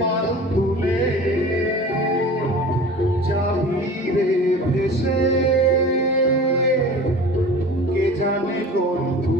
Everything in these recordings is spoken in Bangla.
পারো তুলে যাবি রে ভেসে কে জানে কোন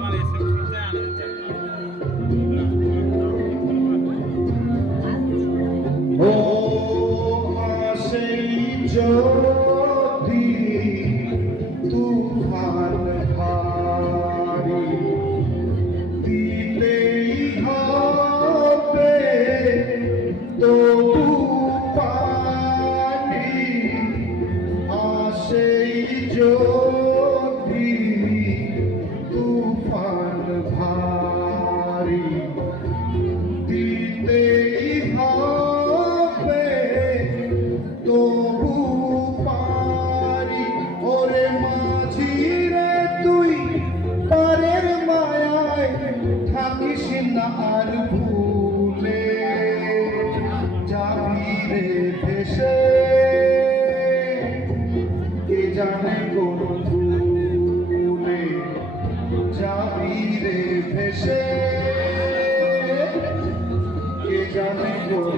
normale, semplificare, করি, দিতেই হবে, তবু পারি। ওরে মাঝি রে তুই, পারের মায়ায় থাকিস না আর ভুলে। যাবি রে ভেসে, কে জানে কোনো জানে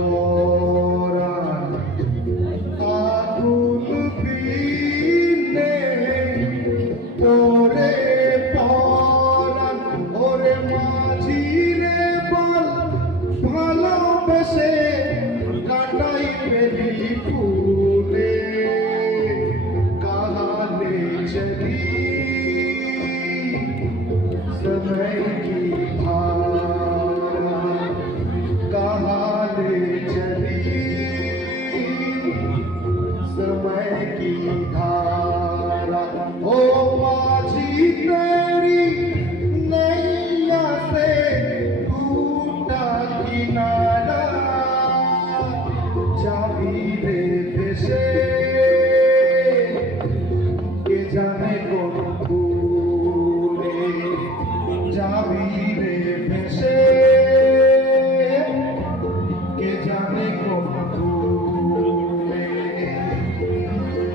you. জানে কোন ভুলে যাবি রে ভেসে? কে জানে কোন ভুলে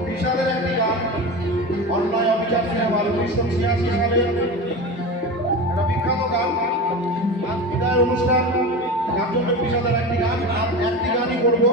বিষাদের একটি গান, অন্যায় অনুষ্ঠান একটি গান একটি গানই করব।